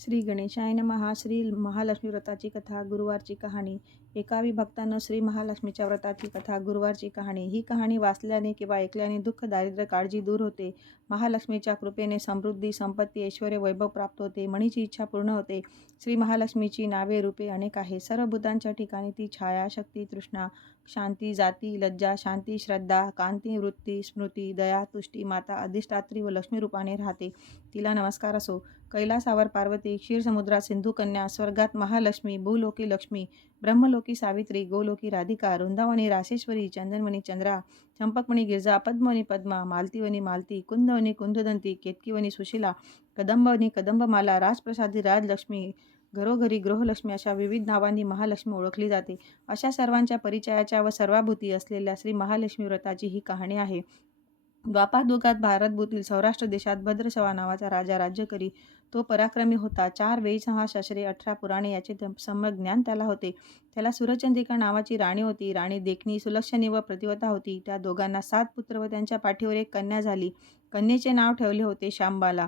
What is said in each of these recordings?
श्री गणेशाय नमः. श्री महालक्ष्मी व्रताची कथा. गुरुवारची कहाणी. एकावी भक्तानं श्री महालक्ष्मीच्या व्रताची कथा. गुरुवारची कहाणी. ही कहाणी वाचल्याने किंवा ऐकल्याने दुःख, दारिद्र्य, काळजी दूर होते. महालक्ष्मीच्या कृपेने समृद्धी, संपत्ती, ऐश्वर्य, वैभव प्राप्त होते. मनीची इच्छा पूर्ण होते. श्री महालक्ष्मीची नावे रूपे अनेक आहे. सर्व भूतांच्या ठिकाणी ती छाया, शक्ती, तृष्णा, शांती, जाती, लज्जा, शांती, श्रद्धा, कांती, वृत्ती, स्मृती, दया, तुष्टी, माता, अधिष्ठात्री व लक्ष्मी रूपाने राहते. तिला नमस्कार असो. कैलासावर पार्वती, क्षीरसमुद्रात सिंधुकन्या, स्वर्गात महालक्ष्मी, भूलोकी लक्ष्मी, ब्रह्मलोकी सावित्री, गोलोकी राधिका, वृंदावनी रासेश्वरी, चंदनवनी चंद्रा, चंपकमणी गिरजा, पद्मवनी पद्मा, मालतीवनी मालती, कुंदवनी कुंददंती, केतकीवनी सुशीला, कदंबवनी कदंबमाला, राजप्रसादी राजलक्ष्मी, घरोघरी गृहलक्ष्मी अशा विविध नावांनी महालक्ष्मी ओळखली जाते. अशा सर्वांच्या परिचयाच्या व सर्वाभूती असलेल्या श्री महालक्ष्मी व्रताची ही कहाणी आहे. द्वापारयुगात भारतभूतील सौराष्ट्र देशात भद्रशवा नावाचा राजा राज्य करी. तो पराक्रमी होता. 4 वेद, 6 शास्त्रे, 18 पुराणे याचे सम्यक ज्ञान त्याला होते. त्याला सूरचंद्रिका नावाची राणी होती. राणी देखणी, सुलक्षणी व प्रतिवता होती. त्या दोघांना 7 पुत्र व त्यांच्या पाठीवर एक कन्या झाली. कन्येचे नाव ठेवले होते शांबाला.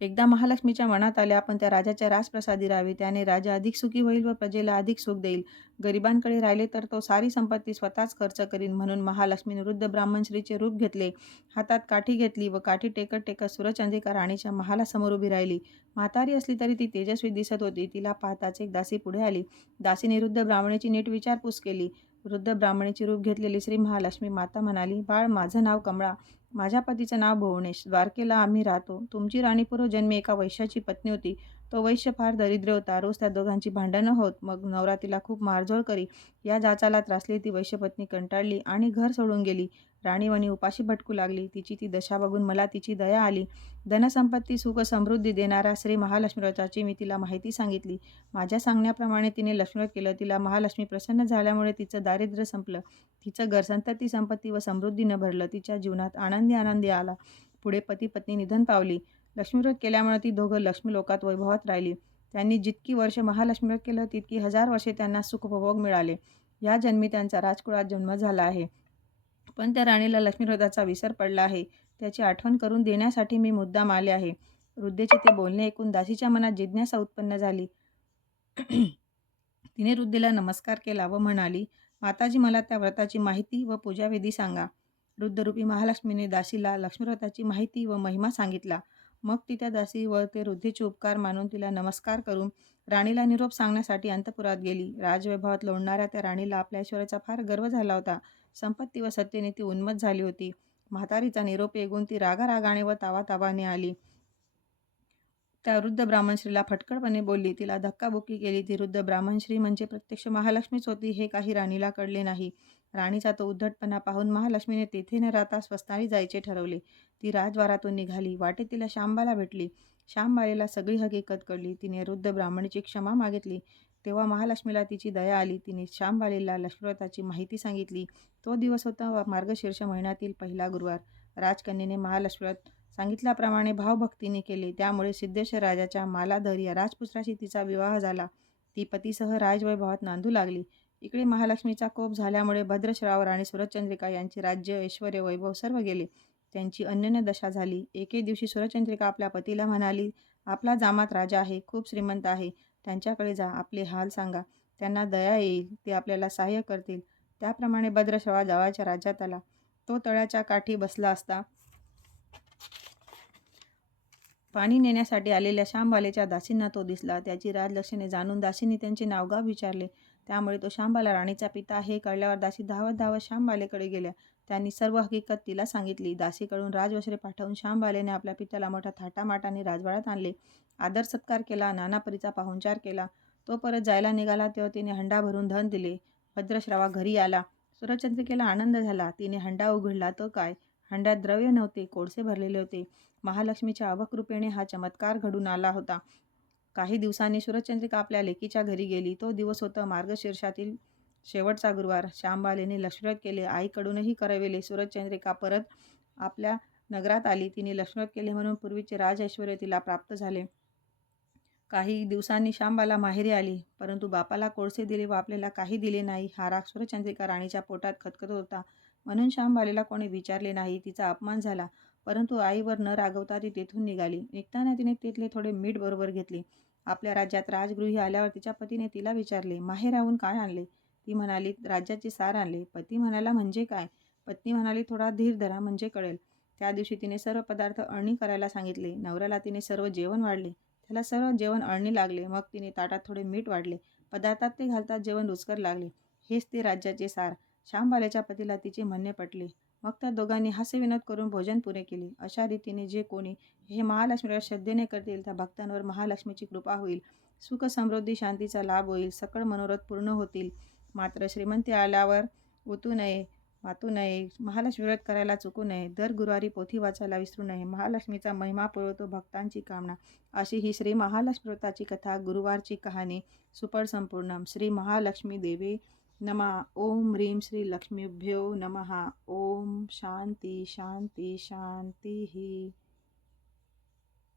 एकदा महालक्ष्मीच्या मनात आले, आपण त्या राजाच्या राजप्रसादी राहावे. त्याने राजा अधिक सुखी होईल व प्रजेला अधिक सुख देईल. गरिबांकडे राहिले तर तो सारी संपत्ती स्वतःच खर्च करीन. म्हणून महालक्ष्मीने वृद्ध ब्राह्मण स्त्रीचे रूप घेतले. हातात काठी घेतली व काठी टेकत टेकत सूरचंद्रिका राणीच्या महालासमोर उभी राहिली. म्हातारी असली तरी ती तेजस्वी दिसत होती. तिला पाहताच एक दासी पुढे आली. दासीने वृद्ध ब्राह्मणीची नीट विचारपूस केली. वृद्ध ब्राह्मणीचे रूप घेतलेली श्री महालक्ष्मी माता म्हणाली, बाळ, माझं नाव कमळा. माझ्या पतीचं नाव भुवनेश. द्वारकेला आम्ही राहतो. तुमची राणी पूर्वजन्मी एका वैश्याची पत्नी होती. तो वैश्य फार दरिद्र होता. रोज त्या दोघांची भांडणं होत. मग नवरा तिला खूप मारझोड करी. या जाचाला त्रासली ती वैश्यपत्नी कंटाळली आणि घर सोडून गेली. राणीवणी उपाशी भटकू लागली. तिची ती दशा बघून मला तिची दया आली. धनसंपत्ती, सुख, समृद्धी देणाऱ्या श्री महालक्ष्मी व्रताची मी तिला माहिती सांगितली. माझ्या सांगण्याप्रमाणे तिने लक्ष्मीव्रत केलं. तिला महालक्ष्मी प्रसन्न झाल्यामुळे तिचं दारिद्र्य संपलं. तिचं घर संतती, संपत्ती व समृद्धीनं भरलं. तिच्या जीवनात आनंदी आला. पुढे पती पत्नी निधन पावली. लक्ष्मीव्रत केल्यामुळे ती दोघं लक्ष्मी लोकात वैभवात राहिली. त्यांनी जितकी वर्ष महालक्ष्मीव्रत केलं तितकी 1000 वर्षे त्यांना सुखोपभोग मिळाले. या जन्मी त्यांचा राजकुळात जन्म झाला आहे. पण त्या राणीला लक्ष्मीव्रताचा विसर पडला आहे. त्याची आठवण करून देण्यासाठी मी मुद्दाम आले आहे. वृद्धेचे ते बोलणे ऐकून दासीच्या मनात जिज्ञासा उत्पन्न झाली. तिने वृद्धेला नमस्कार केला व म्हणाली, माताजी, मला त्या व्रताची माहिती व पूजाविधी सांगा. वृद्धरूपी महालक्ष्मीने दासीला लक्ष्मीव्रताची माहिती व महिमा सांगितला. मग ती त्या दासी व ते वृद्धेचे उपकार मानून तिला नमस्कार करून राणीला निरोप सांगण्यासाठी अंतपुरात गेली. राजवैभवात लोळणाऱ्या त्या राणीला आपल्या ऐश्वर्याचा फार गर्व झाला होता. संपत्ती व सत्तेने ती उन्मत्त झाली होती. म्हातारीचा निरोप ऐकून ती रागारागाने व तावातावाने आली. त्या वृद्ध ब्राह्मण स्त्रीला फटकळपणे बोलली. तिला धक्काबुक्की केली. ती वृद्ध ब्राह्मण स्त्री म्हणजे प्रत्यक्ष महालक्ष्मीच होती हे काही राणीला कळले नाही. राणीचा तो उद्धटपणा पाहून महालक्ष्मीने तेथे न राहता स्वस्थानी जायचे ठरवले. ती राजद्वारातून निघाली. वाटेत तिला शांबाला भेटली. शांबालेला सगळी हकीकत कळली. तिने वृद्ध ब्राह्मणीची क्षमा मागितली. तेव्हा महालक्ष्मीला तिची दया आली. तिने शांबालेला लक्ष्मीव्रताची माहिती सांगितली. तो दिवस होता मार्गशीर्ष महिन्यातील पहिला गुरुवार. राजकन्येने महालक्ष्मीव्रत सांगितल्याप्रमाणे भावभक्तीने केले. त्यामुळे सिद्धेश्वर राजाच्या मालाधर या राजपुत्राशी तिचा विवाह झाला. ती पतीसह राजवैभवात नांदू लागली. इकडे महालक्ष्मीचा कोप झाल्यामुळे भद्रश्राव आणि सूरचंद्रिका यांचे राज्य, ऐश्वर्य, वैभव सर्व गेले. त्यांची अन्योन्य दशा झाली. एके दिवशी सूरचंद्रिका आपल्या पतीला म्हणाली, आपला जामात राजा आहे, खूप श्रीमंत आहे. त्यांच्याकडे जा, आपले हाल सांगा. त्यांना दया येईल. ते आपल्याला सहाय्य करतील. त्याप्रमाणे भद्रश्रवा जवळच्या राज्यात आला. तो तळ्याच्या काठी बसला असता पाणी नेण्यासाठी आलेल्या शांबालेच्या दासींना तो दिसला. त्याची राजलक्षणे जाणून दासींनी त्यांचे नावगाव विचारले. त्यामुळे तो शांबाला राणीचा पिता हे कळल्यावर दासी धावत धावत शांबालेकडे गेल्या. त्यांनी सर्व हकीकत तिला सांगितली. दासीकडून राजवस्त्रे पाठवून शांबालेने आपल्या पित्याला मोठ्या थाटामाटाने राजवाड्यात आणले. आदर सत्कार केला. नानापरीचा पाहुणचार केला. तो परत जायला निघाला तेव्हा तिने हंडा भरून धन दिले. भद्रश्रावा घरी आला. सूरचंद्रिकेला आनंद झाला. तिने हंडा उघडला तर काय, हंड्यात द्रव्य नव्हते, कोळसे भरलेले होते. महालक्ष्मीच्या अवकृपेने हा चमत्कार घडून आला होता. काही दिवसांनी सूरचंद्रिका आपल्या लेकीच्या घरी गेली. तो दिवस होता मार्गशीर्षातील शेवटचा गुरुवार. शांबालेने लक्ष्मीव्रत केले. आईकडूनही करविले. सूरचंद्रिका परत आपल्या नगरात आली. तिने लक्ष्मीव्रत केले म्हणून पूर्वीचे राज ऐश्वर्य तिला प्राप्त झाले. काही दिवसांनी शांबाला माहेरी आली. परंतु बापाला कोळसे दिले व आपल्याला काही दिले नाही. हा राग सूरचंद्रिका राणीच्या पोटात खदखदत होता. म्हणून शांबालेला कोणी विचारले नाही. तिचा अपमान झाला. परंतु आईवर न रागवता ती तेथून निघाली. निघताना तिने तिथले थोडे मीठ बरोबर घेतले. आपल्या राज्यात राजगृही आल्यावर तिच्या पतीने तिला विचारले, माहेराहून काय आणले? ती म्हणाली, राज्याचे सार आणले. पती म्हणाला, म्हणजे काय? पत्नी म्हणाली, थोडा धीर धरा म्हणजे कळेल. त्या दिवशी तिने सर्व पदार्थ अळणी करायला सांगितले. नवऱ्याला तिने सर्व जेवण वाढले. त्याला सर्व जेवण अळणी लागले. मग तिने ताटात थोडे मीठ वाढले. पदार्थात ते घालताच जेवण रुचकर लागले. हेच ते राज्याचे सार. श्यामबालेच्या पतीला तिचे म्हणणे पटले. मग त्या दोघांनी हास्यविनोद करून भोजन पुरे केले. अशा रीतीने जे कोणी हे महालक्ष्मीला श्रद्धेने करतील त्या भक्तांवर महालक्ष्मीची कृपा होईल. सुख समृद्धी शांतीचा लाभ होईल. सकळ मनोरथ पूर्ण होतील. मात्र श्रीमंती आल्यावर वाचू नये, महालक्ष्मी व्रत करायला चुकू नये, दर गुरुवारी पोथी वाचायला विसरू नये. महालक्ष्मीचा महिमा पुरवतो भक्तांची कामना. अशी ही श्री महालक्ष्मी व्रताची कथा, गुरुवारची कहाणी सुपड संपूर्णम. श्री महालक्ष्मी देवी नमः. ओम ह्रीं श्री लक्ष्मीभ्यो नमः. ओम शांती शांती शांती.